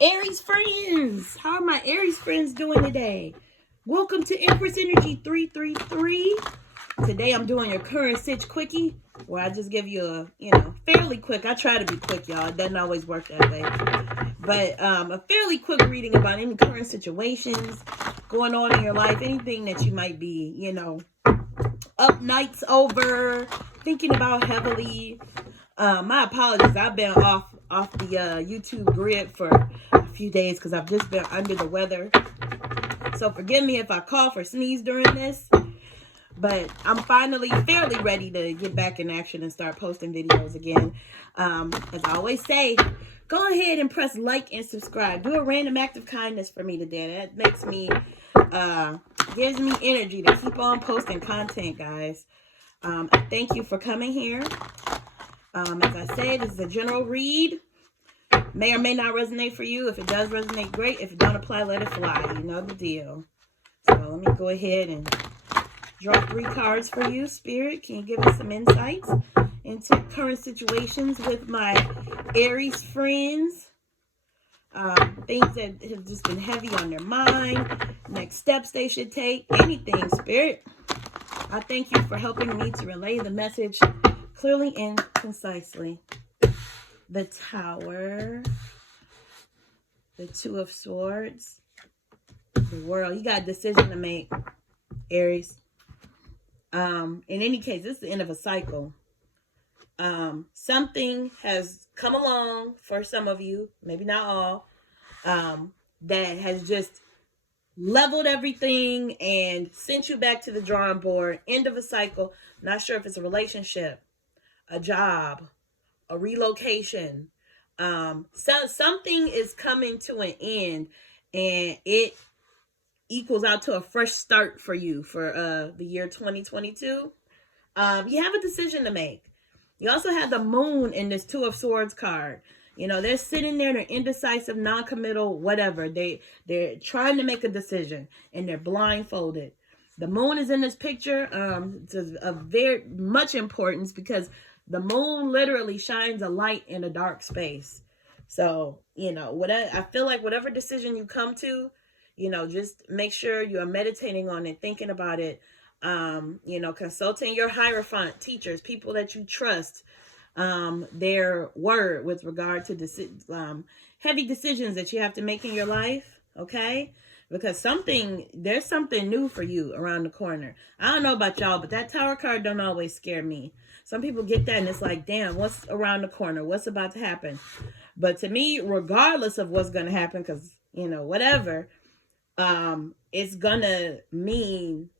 Aries friends, how are my Aries friends doing today? Welcome to Empress Energy 333. Today I'm doing your current Sitch Quickie, where I just give you a, fairly quick. I try to be quick, y'all. It doesn't always work that way. But a fairly quick reading about any current situations going on in your life, anything that you might be, up nights over, thinking about heavily. My apologies. I've been off the YouTube grid for a few days because I've just been under the weather. So forgive me if I cough or sneeze during this. But I'm finally fairly ready to get back in action and start posting videos again. As I always say, go ahead and press like and subscribe. Do a random act of kindness for me today. That makes me, gives me energy to keep on posting content, guys. Thank you for coming here. As I said, this is a general read. May or may not resonate for you. If it does resonate, great. If it don't apply, let it fly. You know the deal. So let me go ahead and draw 3 cards for you. Spirit, can you give us some insights into current situations with my Aries friends? Things that have just been heavy on their mind. Next steps they should take. Anything, Spirit. I thank you for helping me to relay the message clearly and concisely. The Tower, the 2 of Swords, the World. You got a decision to make, Aries. In any case, this is the end of a cycle. Something has come along for some of you, maybe not all, that has just leveled everything and sent you back to the drawing board. End of a cycle. Not sure if it's a relationship, a job, a relocation. Something is coming to an end, and it equals out to a fresh start for you for the year 2022. You have a decision to make. You also have the Moon in this 2 of Swords card. They're sitting there, they're indecisive, non-committal, whatever. They're trying to make a decision, and they're blindfolded. The Moon is in this picture. It's of very much importance because the Moon literally shines a light in a dark space. So, I feel like whatever decision you come to, just make sure you are meditating on it, thinking about it, consulting your hierophant, teachers, people that you trust, their word with regard to heavy decisions that you have to make in your life, okay? Because there's something new for you around the corner. I don't know about y'all, but that Tower card don't always scare me. Some people get that and it's like, damn, what's around the corner? What's about to happen? But to me, regardless of what's going to happen, because, whatever, it's going to mean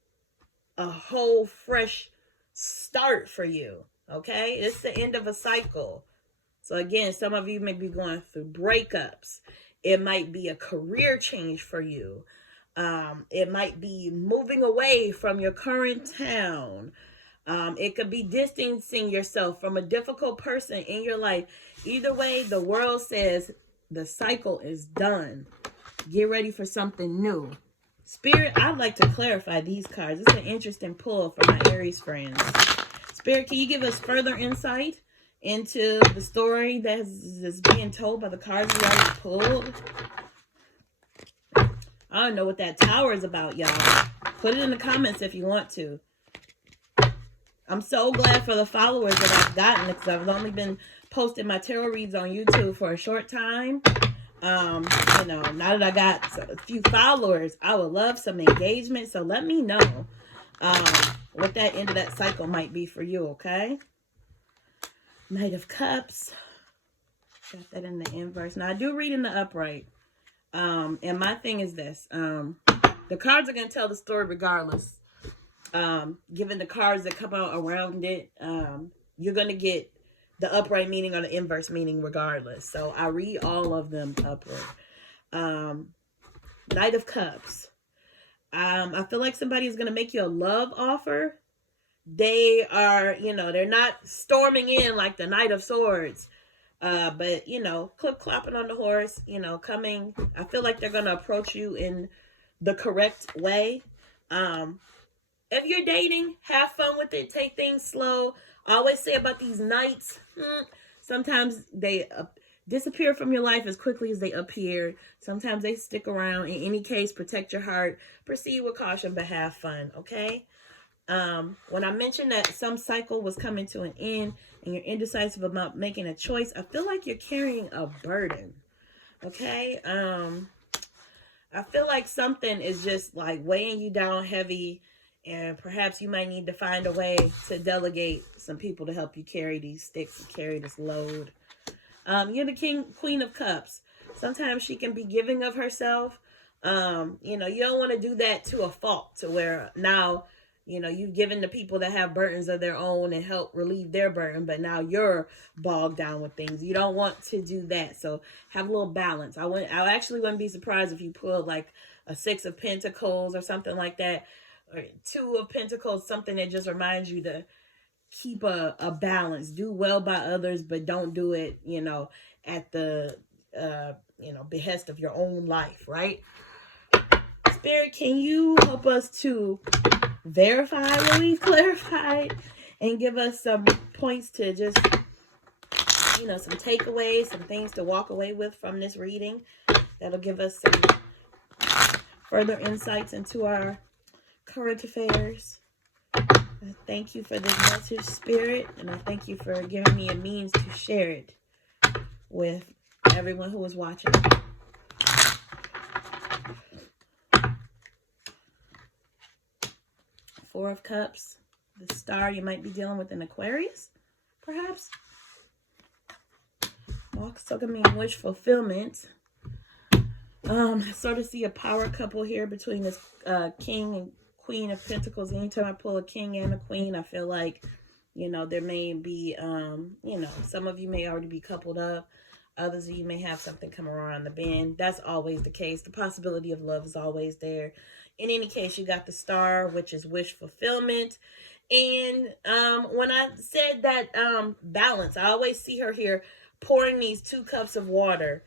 a whole fresh start for you, okay? It's the end of a cycle. So again, some of you may be going through breakups. It might be a career change for you. It might be moving away from your current town. It could be distancing yourself from a difficult person in your life. Either way, the world says the cycle is done. Get ready for something new. Spirit, I'd like to clarify these cards. It's an interesting pull for my Aries friends. Spirit, can you give us further insight into the story that is being told by the cards you already pulled? I don't know what that Tower is about, y'all. Put it in the comments if you want to. I'm so glad for the followers that I've gotten because I've only been posting my tarot reads on YouTube for a short time. Now that I got a few followers, I would love some engagement. So let me know what that end of that cycle might be for you, okay? Knight of Cups. Got that in the inverse. Now, I do read in the upright. And my thing is this. The cards are going to tell the story regardless. Given the cards that come out around it, you're going to get the upright meaning or the inverse meaning regardless. So I read all of them upward. Knight of Cups. I feel like somebody is going to make you a love offer. They are, they're not storming in like the Knight of Swords. But, clip-clopping on the horse, coming. I feel like they're going to approach you in the correct way. If you're dating, have fun with it. Take things slow. I always say about these knights, sometimes they disappear from your life as quickly as they appeared. Sometimes they stick around. In any case, protect your heart. Proceed with caution, but have fun, okay? When I mentioned that some cycle was coming to an end and you're indecisive about making a choice, I feel like you're carrying a burden, okay? I feel like something is just like weighing you down heavy, and perhaps you might need to find a way to delegate some people to help you carry these sticks and carry this load. You're the queen of cups. Sometimes she can be giving of herself. You know, you don't want to do that to a fault, to where now, you know, you've given the people that have burdens of their own and help relieve their burden, but now you're bogged down with things. You don't want to do that. So have a little balance. I actually wouldn't be surprised if you pulled like a 6 of Pentacles or something like that, or 2 of Pentacles, something that just reminds you to keep a balance. Do well by others, but don't do it, you know, at the you know, behest of your own life, right? Spirit, can you help us to verify what we've clarified and give us some points to just, you know, some takeaways, some things to walk away with from this reading that'll give us some further insights into our current affairs. I thank you for this message, Spirit, and I thank you for giving me a means to share it with everyone who is watching. Four of Cups, the star. You might be dealing with an Aquarius, perhaps. Also gonna mean wish fulfillment. I sort of see a power couple here between this King and Queen of Pentacles. Anytime I pull a King and a Queen, I feel like, you know, there may be, you know, some of you may already be coupled up. Others of you may have something come around the bend. That's always the case. The possibility of love is always there. In any case, you got the star, which is wish fulfillment. And when I said that balance, I always see her here pouring these 2 cups of water.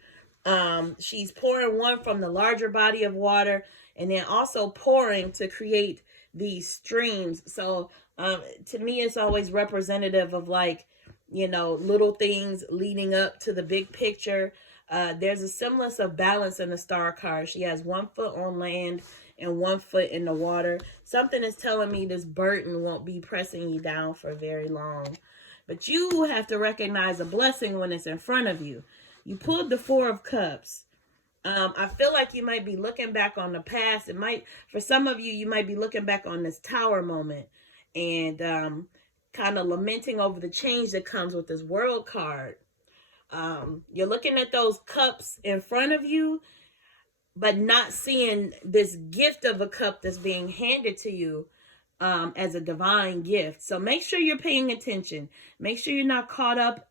She's pouring one from the larger body of water, and then also pouring to create these streams. So to me, it's always representative of, like, you know, little things leading up to the big picture. There's a semblance of balance in the star card. She has 1 foot on land and 1 foot in the water. Something is telling me this burden won't be pressing you down for very long. But you have to recognize a blessing when it's in front of you. You pulled the 4 of Cups. I feel like you might be looking back on the past. It might, for some of you, you might be looking back on this Tower moment and kind of lamenting over the change that comes with this World card. You're looking at those cups in front of you, but not seeing this gift of a cup that's being handed to you as a divine gift. So make sure you're paying attention. Make sure you're not caught up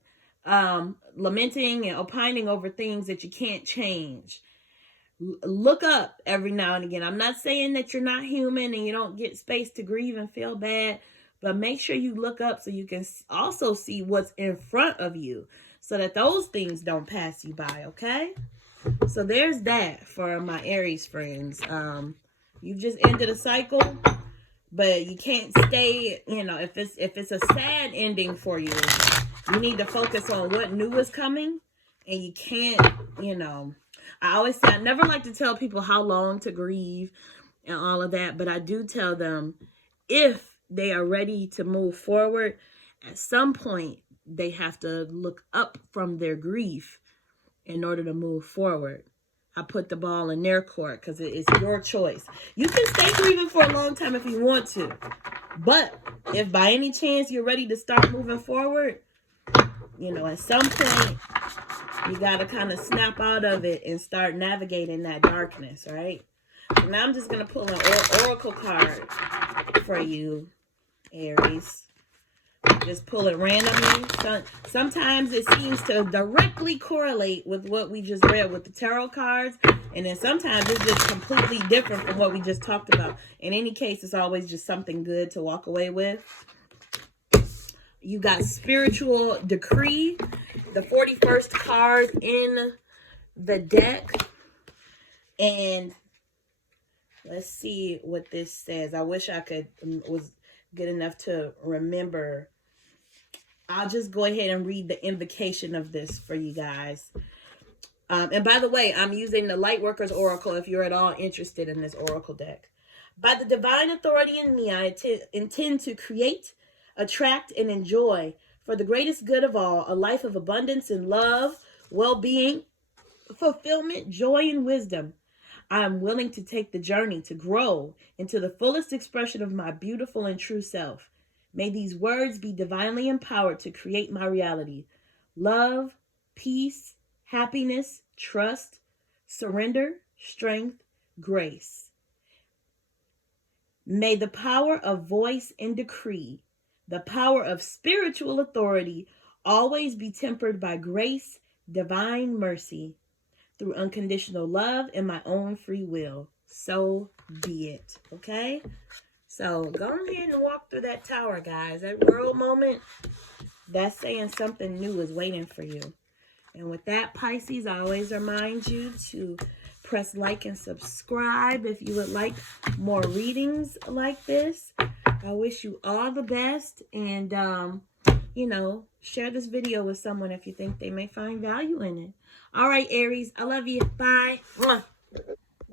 lamenting and opining over things that you can't change. Look up every now and again. I'm not saying that you're not human and you don't get space to grieve and feel bad, but make sure you look up so you can also see what's in front of you, so that those things don't pass you by, okay? So there's that for my Aries friends. You've just ended a cycle, but you can't stay, you know, if it's a sad ending for you, you need to focus on what new is coming. And you can't, you know, I always say, I never like to tell people how long to grieve and all of that, but I do tell them, if they are ready to move forward, at some point they have to look up from their grief in order to move forward. I put the ball in their court because it's your choice. You can stay grieving for a long time if you want to, but if by any chance you're ready to start moving forward, you know, at some point you got to kind of snap out of it and start navigating that darkness, right? So now I'm just going to pull an oracle card for you, Aries. Just pull it randomly. Sometimes it seems to directly correlate with what we just read with the tarot cards. And then sometimes it's just completely different from what we just talked about. In any case, it's always just something good to walk away with. You got Spiritual Decree, the 41st card in the deck. And let's see what this says. I wish I was good enough to remember I'll just go ahead and read the invocation of this for you guys. And by the way, I'm using the Lightworkers Oracle if you're at all interested in this Oracle deck. By the divine authority in me, I intend to create, attract, and enjoy, for the greatest good of all, a life of abundance and love, well-being, fulfillment, joy, and wisdom. I am willing to take the journey to grow into the fullest expression of my beautiful and true self. May these words be divinely empowered to create my reality. Love, peace, happiness, trust, surrender, strength, grace. May the power of voice and decree, the power of spiritual authority, always be tempered by grace, divine mercy, through unconditional love and my own free will. So be it. Okay? So go ahead and walk through that tower, guys. That world moment, that's saying something new is waiting for you. And with that, Pisces, I always remind you to press like and subscribe if you would like more readings like this. I wish you all the best. And, you know, share this video with someone if you think they may find value in it. All right, Aries, I love you. Bye.